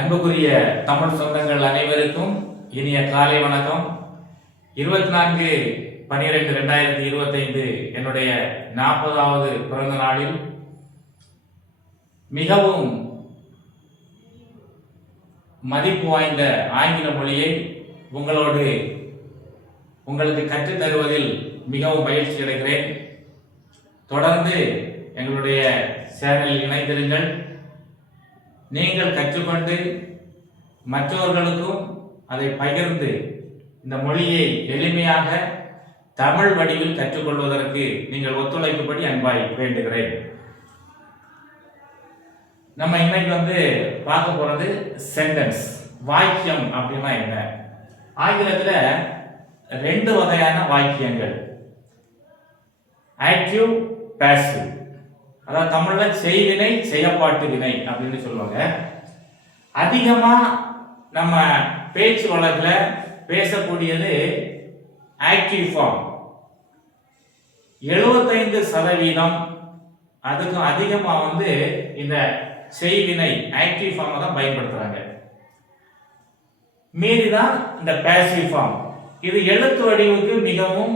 அன்புக்குரிய தமிழ் சொந்தங்கள் அனைவருக்கும் இனிய காலை வணக்கம். 24/12/2025 என்னுடைய 40வது பிறந்த நாளில் மிகவும் மதிப்பு வாய்ந்த ஆங்கில மொழியை உங்களுக்கு கற்றுத் தருவதில் மிகவும் மகிழ்ச்சி அடைகிறேன். தொடர்ந்து எங்களுடைய சேனலில் இணைந்திருங்கள். நீங்கள் கற்றுக்கொண்டு மற்றவர்களுக்கும் அதை பகிர்ந்து இந்த மொழியை எளிமையாக தமிழ் வடிவில் கற்றுக்கொள்வதற்கு நீங்கள் ஒத்துழைக்கும்படி அன்பாய் வேண்டுகிறேன். நம்ம இன்னைக்கு பார்க்க போறது சென்டென்ஸ், வாக்கியம் அப்படின்னா என்ன. ஆங்கிலத்தில் 2 வகையான வாக்கியங்கள், ஆக்டிவ், பாசிவ். அதாவது தமிழ்ல செய்வினை, செயற்பாட்டு வினை அப்படின்னு சொல்லுவாங்க. அதிகமா நம்ம பேச்சு வழக்கில் பேசக்கூடியது ஆக்டிவ் ஃபார்ம். 75% அதுக்கும் அதிகமா இந்த செய்வினை ஆக்டிவ் ஃபார்ம் தான் பயன்படுத்துறாங்க. மீறிதான் இந்த பாசிவ் ஃபார்ம். இது எழுத்து வடிவுக்கு மிகவும்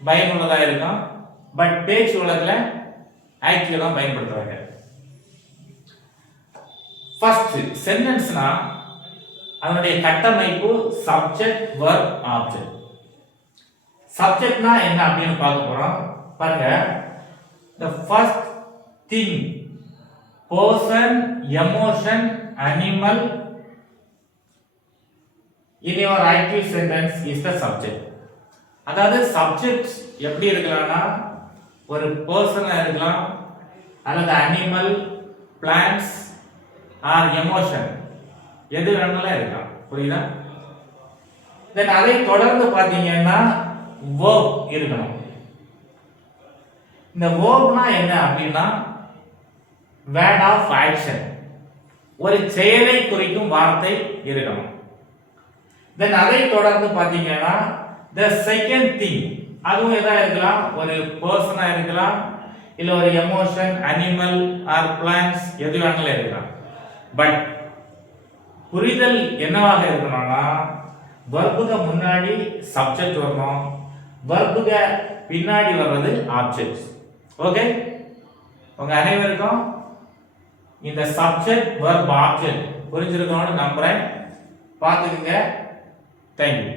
பயனுள்ளதா இருக்கும். பட் பேச்சு வழக்கில் ஆக்டிவ் தான் பயன்படுத்துறாங்க. ஃபர்ஸ்ட் சென்டென்ஸ்னா அதனுடைய கட்டமைப்பு சப்ஜெக்ட், வெர்ப், ஆப்ஜெக்ட். சப்ஜெக்ட்னா என்ன அப்படின்னு பார்க்க போறோம். பாருங்க, the first thing, person, emotion, animal in your active sentence is the subject. அதாவது சப்ஜெக்ட் எப்படி இருக்கலாம்னா ஒரு பர்சனா இருக்கலாம், அல்லது அனிமல், பிளான்ஸ் ஆர் எமோஷன், எது வேணாலும் இருக்கலாம். புரியுதா? தென் அதை தொடர்ந்து பார்த்தீங்கன்னா verb இருக்கணும். இந்த verbனா என்ன அப்படின்னா வேர்ட் ஆஃப் ஆக்ஷன், ஒரு செயலை குறிக்கும் வார்த்தை இருக்கணும். தென் அதை தொடர்ந்து பார்த்தீங்கன்னா the second thing, அதுவும் எதா இருக்கலாம், ஒரு பர்சனா இருக்கலாம், இல்ல ஒரு எமோஷன், அனிமல் ஆர் பிளான்ஸ், எது வேணாலும் இருக்கலாம். பட் புரிதல் என்னவாக இருக்கணும்னா வர்புக முன்னாடி சப்ஜெக்ட் வரணும், வர்புக பின்னாடி வர்றது ஆப்ஜெக்ட். ஓகே, உங்க அனைவருக்கும் இந்த சப்ஜெக்ட், வர்ப், ஆப்ஜெக்ட் புரிஞ்சிருக்கணும்னு நம்புறேன். பார்த்துக்குங்க. தேங்க்யூ.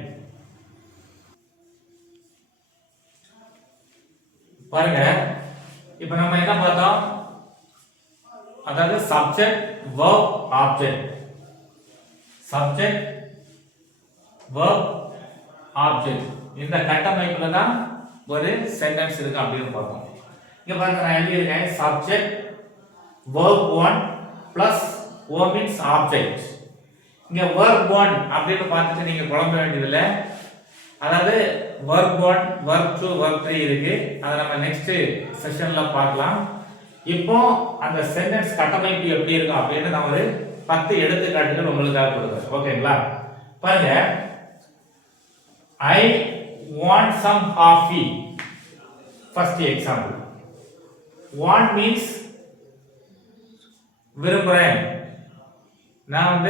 பாருங்க, இப்ப நம்ம என்ன பார்த்தோம், அதாவது subject, verb, object. Subject, verb, object, இந்த கட்டமைப்புல தான் ஒரு சென்டென்ஸ் இருக்கு அப்படின்னு பார்த்தோம். இங்க பாருங்க, நான் எழுதியிருக்கேன் subject verb 1 plus o means object. இங்க verb 1 அப்படின்னு பார்த்துட்டு நீங்க குழம்ப வேண்டியதில்லை. அதாவது verb 1, verb 2, verb 3 இருக்கு. அதை நம்ம நெக்ஸ்ட் செஷன்ல பார்க்கலாம். இப்போ அந்த சென்டென்ஸ் கட்டமைப்பு எப்படி இருக்கும் அப்படின்னு நான் ஒரு 10 எடுத்துக்காட்டுகள் உங்களுக்காக கொடுக்குறேன். ஓகேங்களா? பாருங்க, I want some coffee. First example. Want means விரும்புறேன். நான்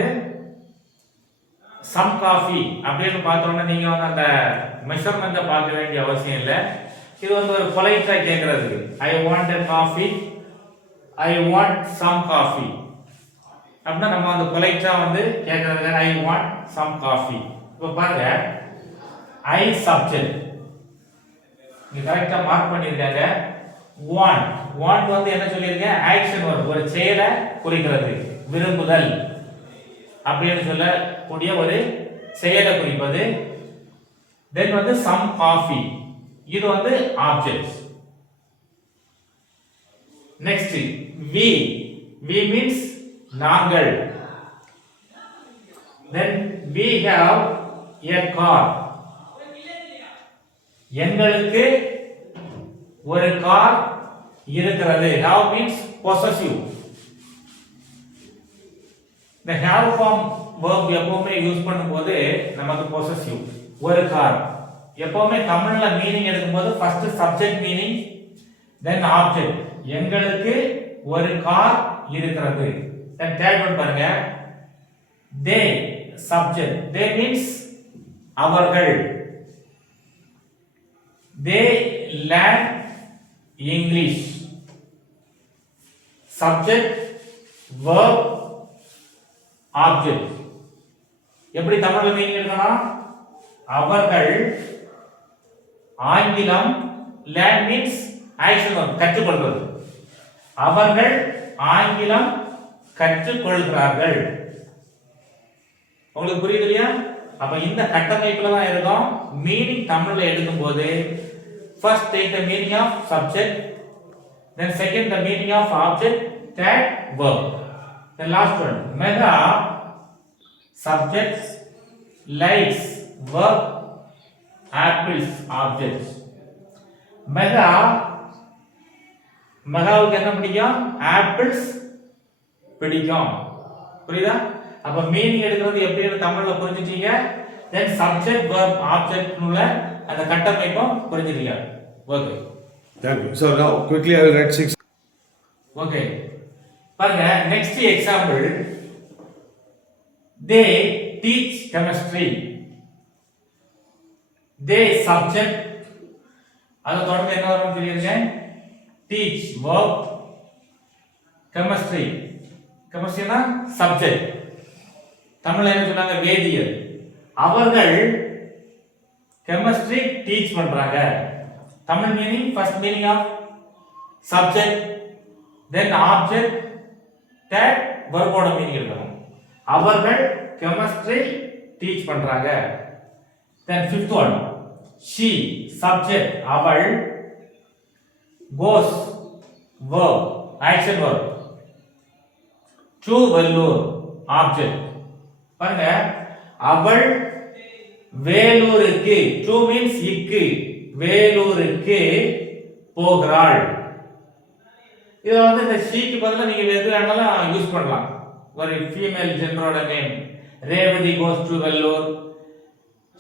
some coffee அப்படின்னு பார்த்தோம்னா நீங்க அந்த மெஷர்மெண்ட்டை பார்க்க வேண்டிய அவசியம் இல்லை. இது ஒரு பொலைட்டா கேட்கறதுக்கு, I want a coffee, I want some coffee அப்படின்னா நம்ம அந்த பொலைட்டா கேட்கறதுக்கு I want some coffee. இப்போ பாருங்க, I subject இங்க கரெக்டா மார்க் பண்ணிருக்காங்க. want என்ன சொல்லிருக்கேன், ஆக்ஷன் வரும், ஒரு செயலை குறிக்கிறது, விரும்புதல் அப்படின்னு சொல்லக்கூடிய ஒரு செயலை குறிப்பது. தென் some coffee, இது ஆப்ஜெக்ட். நெக்ஸ்ட் we means நாங்கள். then we have a car, எங்களுக்கு ஒரு கார் இருக்கிறது. have means possessive. the have form verb எப்பவுமே யூஸ் பண்ணும்போது நமக்கு possessive, ஒரு கார். எப்பவுமே தமிழ்ல மீனிங் எடுக்கும்போது ஃபர்ஸ்ட் சப்ஜெக்ட் மீனிங், தென் ஆப்ஜெக்ட். எங்களுக்கு ஒரு கார் இருக்கிறது. then third one பாருங்க they subject they means அவர்கள் they learn English subject verb object எப்படி தமிழ்ல மீனிங் எழுதலாம் அவர்கள் ஆங்கிலம் learn means action verb கற்றுக்கொள்வது அவர்கள் ஆங்கிலம் கற்றுக்கொள்கிறார்கள் உங்களுக்கு புரியுது இல்லையா அப்ப இந்த கட்டமைப்புல தான் இருக்கும் மீனிங் தமிழ்ல எழுதும்போது first take the meaning of subject then second the meaning of object third verb then last one mega subjects likes verb apples objects மெகாவுக்கு என்ன பிடிக்கும் ஆப்பிள்ஸ் பிடிக்கும் புரியுதா அப்ப மீனிங் எடுக்கிறது எப்படின்னு தமிழ்ல புரிஞ்சிட்டீங்க தென் சப்ஜெக்ட் வெர்ப் ஆப்ஜெக்ட் உள்ள அந்த கட்டமைப்பும் புரிஞ்சிட்டீங்க okay thank you so now quickly I will write 6 okay பாருங்க next example they teach chemistry they subject அத தொடர்ந்து என்ன வரும்னு சொல்லிருக்கேன் teach verb chemistry chemistry-னா subject தமிழ்ல என்ன சொன்னாங்க வேதியியல் அவர்கள் chemistry teach பண்றாங்க Tamil meaning first meaning of subject then object third verb ஓட மீனிங் எழுதணும் அவர்கள் chemistry teach பண்றாங்க then fifth one she subject அவள் goes verb action verb to Vellore object பாருங்க அவள் வேலூருக்கு to means இக்கு வேலூருக்கு போகிறாள் இத வந்து இந்த ஷீக்கு பதிலா நீங்க எது வேணாலும் யூஸ் பண்ணலாம் ஒரு ஃபீமேல் ஜெண்டரோட name Revathi goes to Vellore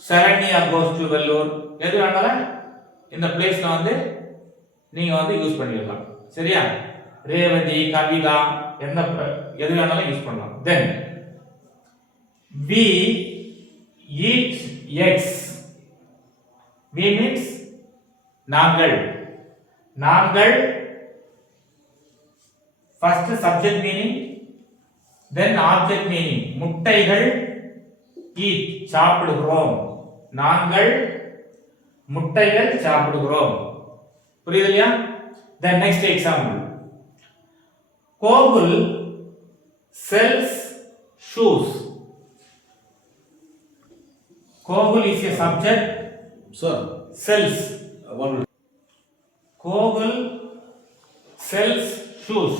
Saranya goes to Vellore எது வேணாலும் இந்த பிளேஸ்ல வந்து நீங்க வந்து யூஸ் பண்ணிடலாம் சரியா ரேவதி கவிதா எது வேணாலும் யூஸ் பண்ணலாம் then we eat eggs we means நாங்கள் first subject meaning then object meaning முட்டைகள் eat சாப்பிடுகிறோம் நாங்கள் முட்டைகள் சாப்பிடுகிறோம் புரியுது இல்லையா then next example Gokul sells shoes Gokul is a subject sir sells one Gokul sells shoes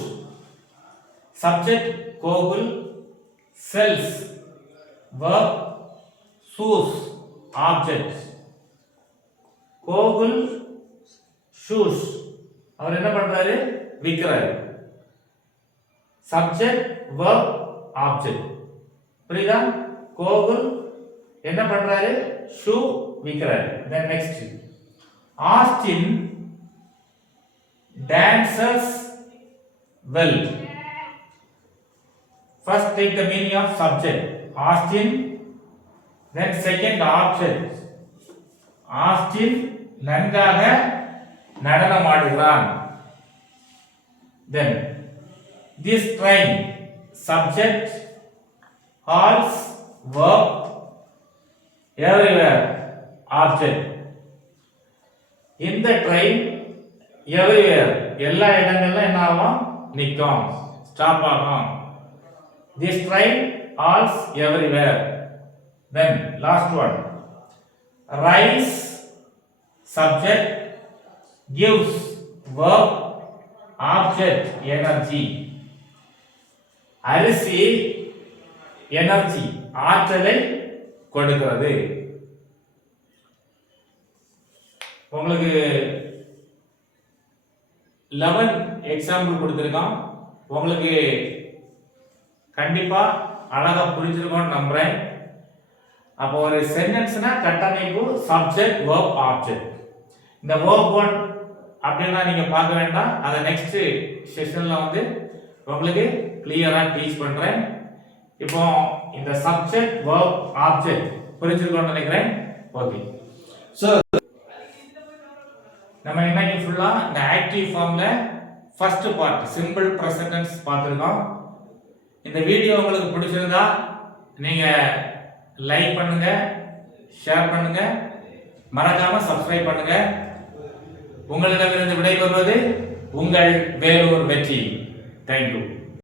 subject Gokul sells verb shoes object Gokul shoes அவர் என்ன பண்றாரு விக்கிறாரு subject verb object புரியுதா கோகுல் என்ன பண்றாரு shoe விக்கிறாரு then next Austin dances well first take the meaning of subject Austin then second object Austin நன்றாக நடனம் ஆடுகிறான் then this train subject halls verb everywhere object இந்த train everywhere எல்லா இடங்கள்ல என்ன ஆகும் நிக்கும் ஸ்டாப் ஆகும் this train halls everywhere then last one rise subject gives verb object energy அரிசி எனர்ஜி ஆற்றலை கொடுக்கிறது உங்களுக்கு 11 எக்ஸாம்பிள் கொடுத்திருக்கோம் உங்களுக்கு கண்டிப்பா அழகா புரிஞ்சிருக்கும்னு நம்புறேன் அப்போ ஒரு சென்டென்ஸ்னா கட்டமைப்பு சப்ஜெக்ட் வெர்ப் ஆப்ஜெக்ட் இந்த வெர்ப் ஒன் அப்படினா நீங்க பார்க்க வேண்டாம் அத நெக்ஸ்ட் செஷன்ல வந்து உங்களுக்கு கிளியரா டீச் பண்றேன். இப்போ இந்த சப்ஜெக்ட் verb ஆப்ஜெக்ட் புரிஞ்சிருக்கும்னு நினைக்கிறேன். Okay Sir. நம்ம இன்னைக்கு ஃபுல்லா இந்த ஆக்டிவ் ஃபார்ம்ல first part simple present tense பார்த்திருக்கோம். இந்த வீடியோ உங்களுக்கு பிடிச்சிருந்தா நீங்க லைக் பண்ணுங்க, ஷேர் பண்ணுங்க, மறக்காம சப்ஸ்கிரைப் பண்ணுங்க. உங்களிடமிருந்து விடைபெறுவது உங்கள் வேலூர் வெற்றி. தேங்க்யூ.